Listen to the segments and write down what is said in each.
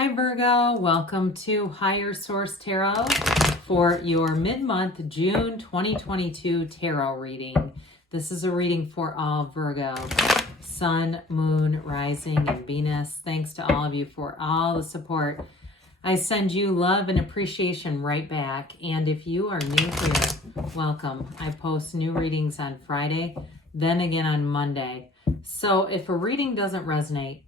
Hi Virgo, welcome to Higher Source Tarot for your mid-month June 2022 tarot reading. This is a reading for all Virgo, Sun, Moon, Rising, and Venus. Thanks to all of you for all the support. I send you love and appreciation right back. And if you are new here, welcome. I post new readings on Friday, then again on Monday. So if a reading doesn't resonate,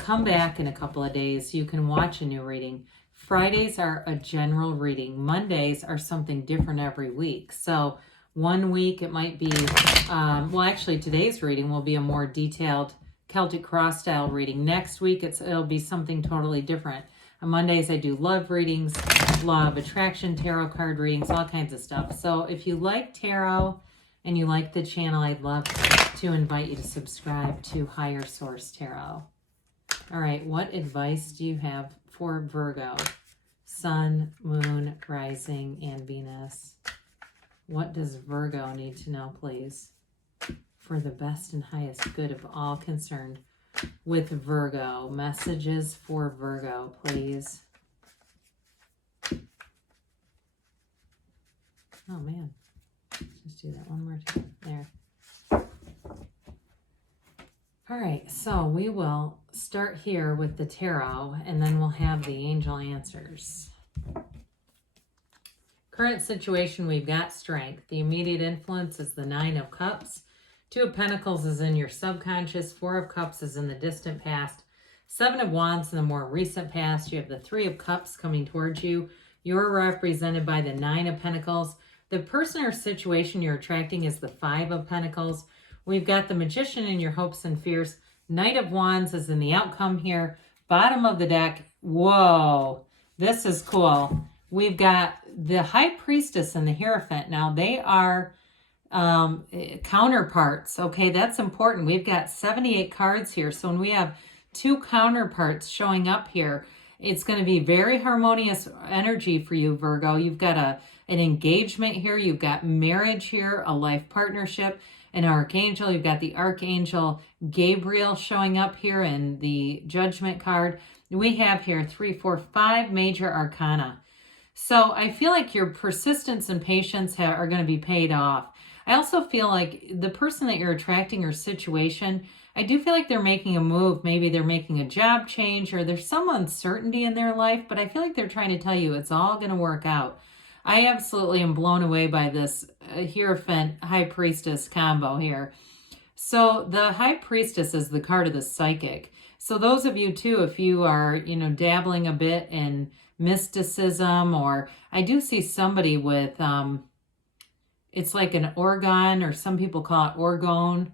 come back in a couple of days. You can watch a new reading. Fridays are a general reading. Mondays are something different every week. So one week it might be, well, actually today's reading will be a more detailed Celtic Cross style reading. Next week it'll be something totally different. On Mondays I do love readings, law of attraction, tarot card readings, all kinds of stuff. So if you like tarot and you like the channel, I'd love to invite you to subscribe to Higher Source Tarot. All right, what advice do you have for Virgo, Sun, Moon, Rising, and Venus? What does Virgo need to know, please, for the best and highest good of all concerned with Virgo? Messages for Virgo, please. Oh, man. Let's do that one more time. There. All right, so we will start here with the tarot, and then we'll have the angel answers. Current situation, we've got strength. The immediate influence is the Nine of Cups. Two of Pentacles is in your subconscious. Four of Cups is in the distant past. Seven of Wands in the more recent past. You have the Three of Cups coming towards you. You're represented by the Nine of Pentacles. The person or situation you're attracting is the Five of Pentacles. We've got the Magician in your hopes and fears. Knight of Wands is in the outcome here. Bottom of the deck. Whoa, this is cool. We've got the High Priestess and the Hierophant. Now, they are counterparts. Okay, that's important. We've got 78 cards here. So when we have two counterparts showing up here, it's going to be very harmonious energy for you, Virgo. You've got an engagement here. You've got marriage here, a life partnership. An archangel, you've got the Archangel Gabriel showing up here in the Judgment card. We have here 3, 4, 5 major arcana. So I feel like your persistence and patience are going to be paid off. I also feel like the person that you're attracting or situation, I do feel like they're making a move. Maybe they're making a job change or there's some uncertainty in their life, but I feel like they're trying to tell you it's all going to work out. I absolutely am blown away by this Hierophant High Priestess combo here. So the High Priestess is the card of the psychic. So those of you too, if you are, dabbling a bit in mysticism, or I do see somebody with, it's like an organ, or some people call it orgone,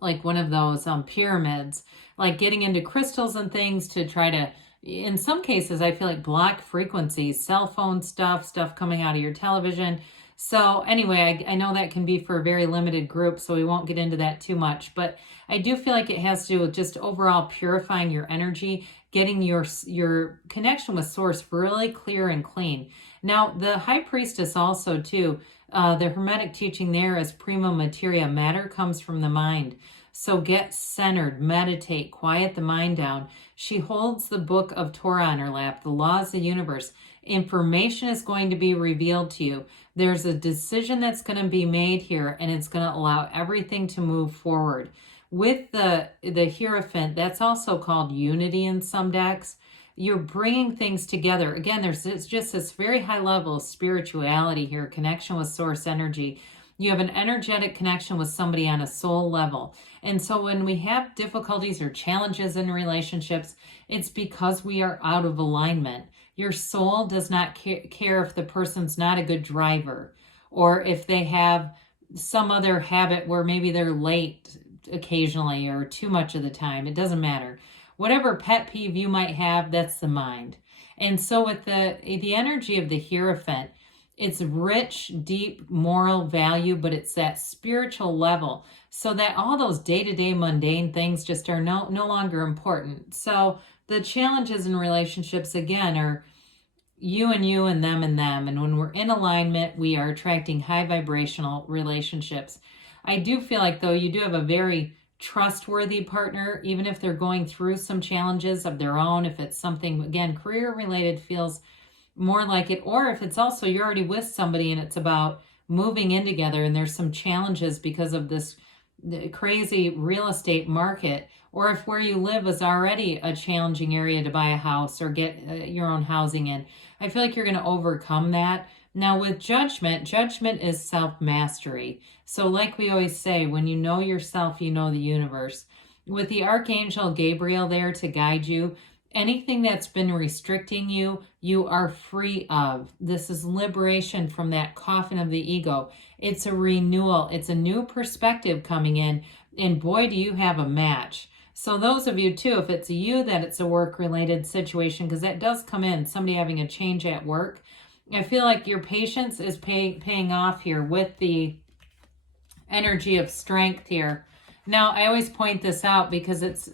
like one of those pyramids, like getting into crystals and things to try to, in some cases, I feel like block frequencies, cell phone stuff coming out of your television. So anyway, I know that can be for a very limited group, so we won't get into that too much. But I do feel like it has to do with just overall purifying your energy, getting your connection with Source really clear and clean. Now, the High Priestess also, too, the Hermetic teaching there is prima materia. Matter comes from the mind. So get centered, meditate, quiet the mind down. She holds the book of Torah on her lap, the laws of the universe. Information is going to be revealed to you. There's a decision that's going to be made here, and it's going to allow everything to move forward. With the Hierophant, that's also called unity in some decks. You're bringing things together. Again, it's just this very high level of spirituality here, connection with Source energy. You have an energetic connection with somebody on a soul level. And so when we have difficulties or challenges in relationships, it's because we are out of alignment. Your soul does not care if the person's not a good driver, or if they have some other habit where maybe they're late occasionally or too much of the time. It doesn't matter. Whatever pet peeve you might have, that's the mind. And so with the energy of the Hierophant, it's rich, deep moral value, but it's that spiritual level, so that all those day-to-day mundane things just are no longer important. So the challenges in relationships, again, are you and them and them. And when we're in alignment, we are attracting high vibrational relationships. I do feel like, though, you do have a very trustworthy partner, even if they're going through some challenges of their own. If it's something, again, career related, feels more like it. Or if it's also you're already with somebody and it's about moving in together and there's some challenges because of this crazy real estate market, or if where you live is already a challenging area to buy a house or get your own housing in. I feel like you're going to overcome that. Now with judgment is self-mastery. So like we always say, when you know yourself, you know the universe. With the Archangel Gabriel there to guide you, anything that's been restricting you, you are free of. This is liberation from that coffin of the ego. It's a renewal. It's a new perspective coming in. And boy, do you have a match. So those of you too, if it's you that it's a work-related situation, because that does come in, somebody having a change at work, I feel like your patience is paying off here with the energy of strength here. Now, I always point this out because it's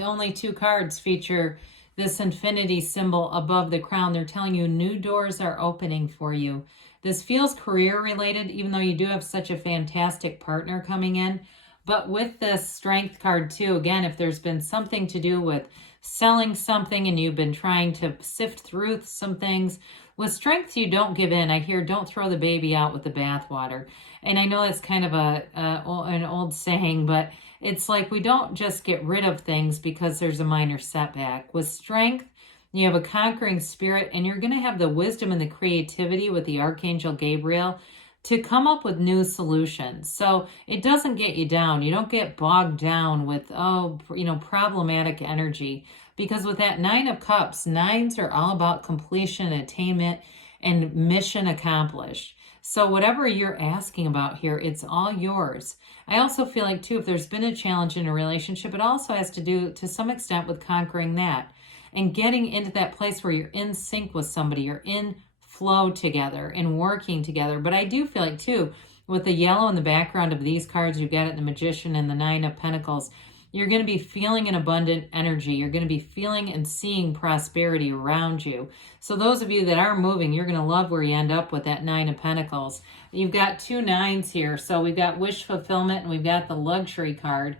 only 2 cards feature this infinity symbol above the crown. They're telling you new doors are opening for you. This feels career related, even though you do have such a fantastic partner coming in. But with this strength card too, again, if there's been something to do with selling something and you've been trying to sift through some things, with strength, you don't give in. I hear don't throw the baby out with the bathwater. And I know it's kind of an old saying, but it's like we don't just get rid of things because there's a minor setback. With strength, you have a conquering spirit, and you're going to have the wisdom and the creativity with the Archangel Gabriel to come up with new solutions. So it doesn't get you down. You don't get bogged down with, problematic energy. Because with that 9 of Cups, 9s are all about completion, attainment, and mission accomplished. So whatever you're asking about here, it's all yours. I also feel like, too, if there's been a challenge in a relationship, it also has to do, to some extent, with conquering that and getting into that place where you're in sync with somebody, you're in flow together and working together. But I do feel like, too, with the yellow in the background of these cards, you've got it, the Magician and the 9 of Pentacles, you're going to be feeling an abundant energy. You're going to be feeling and seeing prosperity around you. So those of you that are moving, you're going to love where you end up with that 9 of Pentacles. You've got 2 9s here. So we've got wish fulfillment and we've got the luxury card.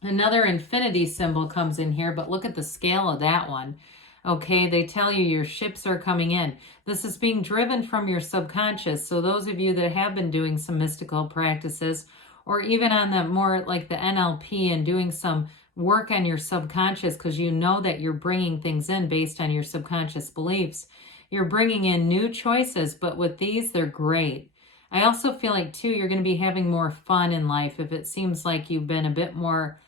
Another infinity symbol comes in here, but look at the scale of that one. Okay, they tell you your ships are coming in. This is being driven from your subconscious. So those of you that have been doing some mystical practices, or even on the more like the NLP and doing some work on your subconscious, because you know that you're bringing things in based on your subconscious beliefs. You're bringing in new choices, but with these, they're great. I also feel like, too, you're going to be having more fun in life. If it seems like you've been a bit more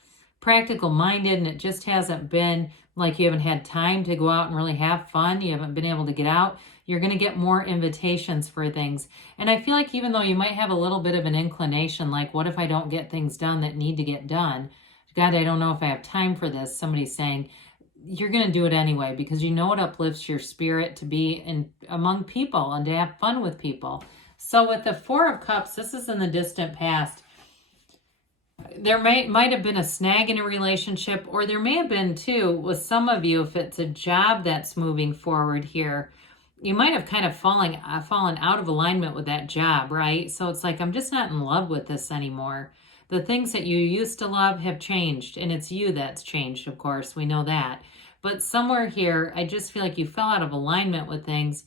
practical minded and it just hasn't been like you haven't had time to go out and really have fun, you haven't been able to get out, you're going to get more invitations for things. And I feel like even though you might have a little bit of an inclination, like, what if I don't get things done that need to get done? God, I don't know if I have time for this. Somebody's saying, you're going to do it anyway because you know it uplifts your spirit to be among people and to have fun with people. So with the 4 of Cups, this is in the distant past. There might have been a snag in a relationship, or there may have been, too, with some of you, if it's a job that's moving forward here, you might have kind of fallen out of alignment with that job, right? So it's like, I'm just not in love with this anymore. The things that you used to love have changed, and it's you that's changed, of course. We know that. But somewhere here, I just feel like you fell out of alignment with things.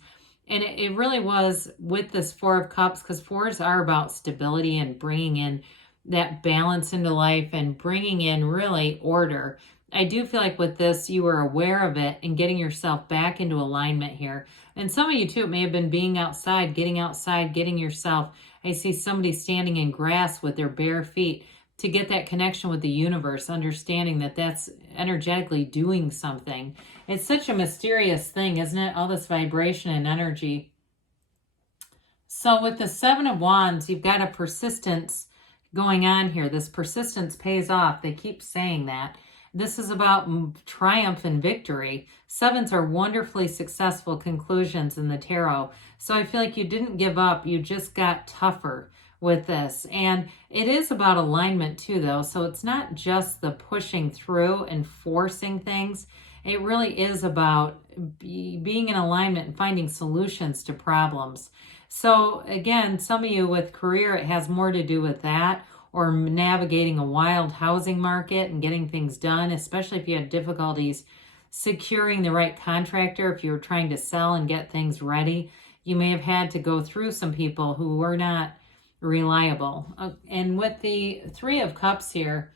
And it really was with this 4 of Cups, because 4s are about stability and bringing in that balance into life and bringing in really order. I do feel like with this, you were aware of it and getting yourself back into alignment here. And some of you too, it may have been being outside, getting yourself. I see somebody standing in grass with their bare feet to get that connection with the universe, understanding that that's energetically doing something. It's such a mysterious thing, isn't it? All this vibration and energy. So with the 7 of Wands, you've got a persistence going on here. This persistence pays off. They keep saying that. This is about triumph and victory. 7s are wonderfully successful conclusions in the tarot. So I feel like you didn't give up. You just got tougher with this. And it is about alignment too, though. So it's not just the pushing through and forcing things. It really is about being in alignment and finding solutions to problems. So again, some of you with career, it has more to do with that. or navigating a wild housing market and getting things done, especially if you had difficulties securing the right contractor. If you were trying to sell and get things ready, you may have had to go through some people who were not reliable. And with the Three of Cups here,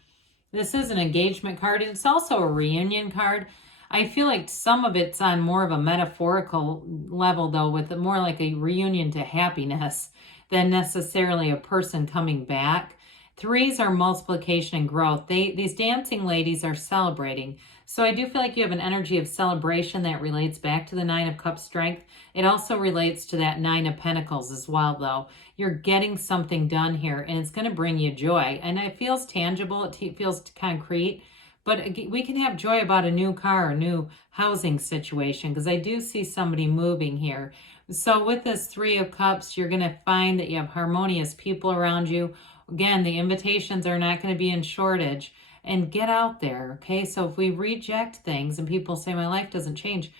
this is an engagement card, and it's also a reunion card. I feel like some of it's on more of a metaphorical level, though, with more like a reunion to happiness than necessarily a person coming back. Threes are multiplication and growth. These dancing ladies are celebrating. So I do feel like you have an energy of celebration that relates back to the Nine of Cups strength. It also relates to that Nine of Pentacles as well, though. You're getting something done here, and it's going to bring you joy. And it feels tangible. It feels concrete. But we can have joy about a new car, a new housing situation, because I do see somebody moving here. So with this Three of Cups, you're going to find that you have harmonious people around you. Again, the invitations are not going to be in shortage. And get out there, okay? So if we reject things and people say, my life doesn't change,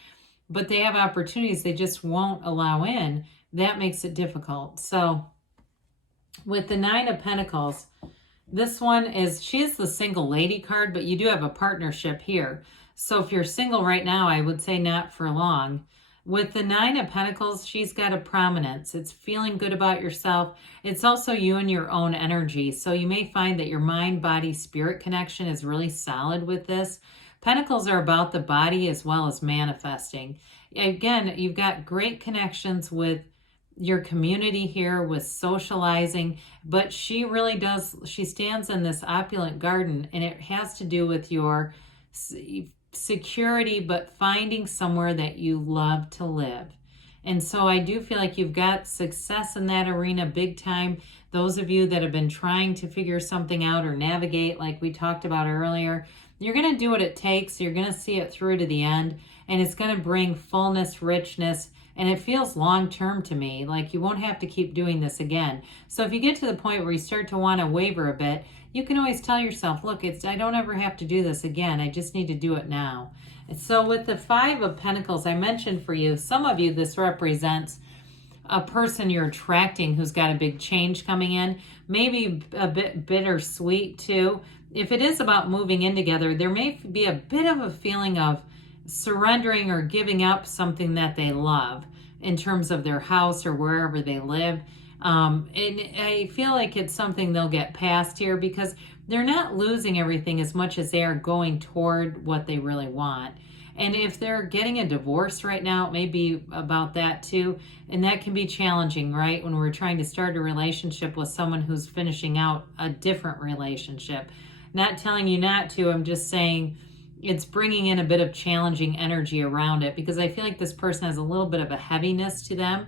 but they have opportunities they just won't allow in, that makes it difficult. So with the Nine of Pentacles, this one is, she is the single lady card, but you do have a partnership here. So if you're single right now, I would say not for long. With the Nine of Pentacles, she's got a prominence. It's feeling good about yourself. It's also you and your own energy. So you may find that your mind, body, spirit connection is really solid with this. Pentacles are about the body as well as manifesting. Again, you've got great connections with your community here, with socializing, but she really does, she stands in this opulent garden, and it has to do with your security, but finding somewhere that you love to live. And so I do feel like you've got success in that arena big time. Those of you that have been trying to figure something out or navigate, like we talked about earlier, you're going to do what it takes. You're going to see it through to the end, and it's going to bring fullness, richness, and it feels long-term to me, like you won't have to keep doing this again. So if you get to the point where you start to want to waver a bit, you can always tell yourself, look, I don't ever have to do this again. I just need to do it now. And so with the Five of Pentacles, I mentioned for you, some of you, this represents a person you're attracting who's got a big change coming in, maybe a bit bittersweet too. If it is about moving in together, there may be a bit of a feeling of surrendering or giving up something that they love in terms of their house or wherever they live. And I feel like it's something they'll get past here because they're not losing everything as much as they are going toward what they really want. And if they're getting a divorce right now, it may be about that too. And that can be challenging, right? When we're trying to start a relationship with someone who's finishing out a different relationship. Not telling you not to, I'm just saying it's bringing in a bit of challenging energy around it because I feel like this person has a little bit of a heaviness to them.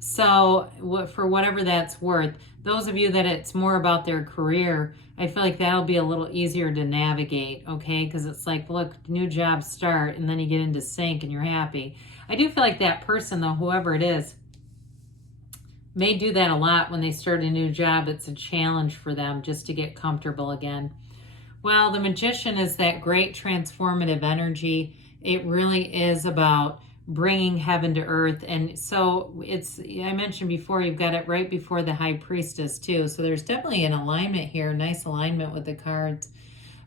So for whatever that's worth, those of you that it's more about their career, I feel like that'll be a little easier to navigate, okay? Because it's like, look, new job start, and then you get into sync and you're happy. I do feel like that person, though, whoever it is, may do that a lot when they start a new job. It's a challenge for them just to get comfortable again. Well, the Magician is that great transformative energy. It really is about bringing heaven to earth. And so it's, I mentioned before, you've got it right before the High Priestess too. So there's definitely an alignment here, nice alignment with the cards.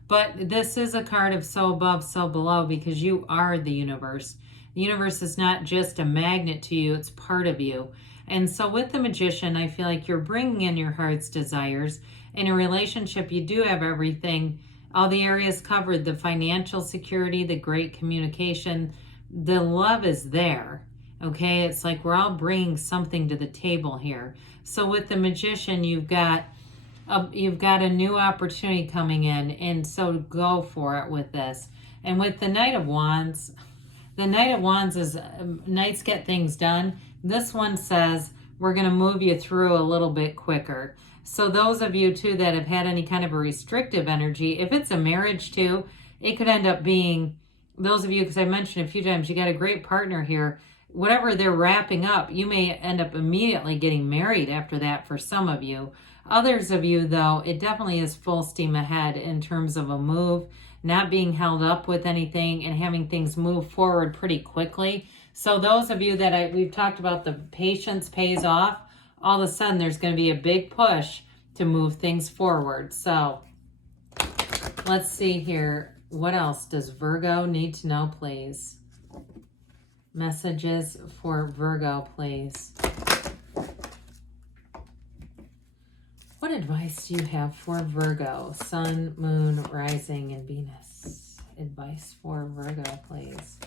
But this is a card of so above, so below, because you are the universe. The universe is not just a magnet to you, it's part of you. And so with the Magician, I feel like you're bringing in your heart's desires. In a relationship, you do have everything, all the areas covered, the financial security, the great communication, the love is there, okay? It's like we're all bringing something to the table here. So with the Magician, you've got a new opportunity coming in, and so go for it with this. And with the Knight of Wands, the Knight of Wands is knights get things done. This one says we're going to move you through a little bit quicker. So those of you too that have had any kind of a restrictive energy, if it's a marriage too, it could end up being those of you, because I mentioned a few times, you got a great partner here. Whatever they're wrapping up, you may end up immediately getting married after that for some of you. Others of you, though, it definitely is full steam ahead in terms of a move, not being held up with anything and having things move forward pretty quickly. So those of you that we've talked about, the patience pays off, all of a sudden there's going to be a big push to move things forward. So let's see here. What else does Virgo need to know, please? Messages for Virgo, please. What advice do you have for Virgo? Sun, Moon, Rising, and Venus. Advice for Virgo, please.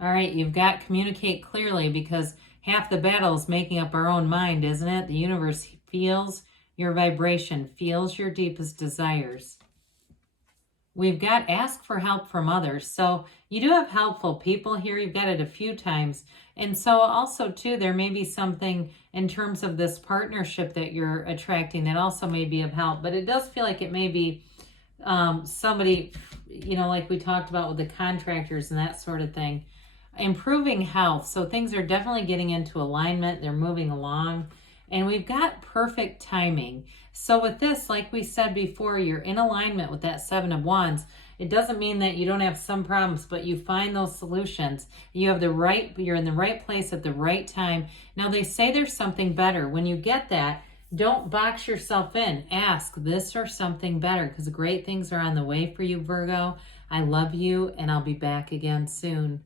All right, you've got communicate clearly, because half the battle is making up our own mind, isn't it? The universe feels your vibration, feels your deepest desires. We've got ask for help from others. So you do have helpful people here. You've got it a few times. And so also too, there may be something in terms of this partnership that you're attracting that also may be of help. But it does feel like it may be somebody, you know, like we talked about with the contractors and that sort of thing. Improving health. So things are definitely getting into alignment. They're moving along. And we've got perfect timing. So with this, like we said before, you're in alignment with that Seven of Wands. It doesn't mean that you don't have some problems, but you find those solutions. You're in the right place at the right time. Now they say there's something better. When you get that, don't box yourself in. Ask this or something better, because great things are on the way for you, Virgo. I love you, and I'll be back again soon.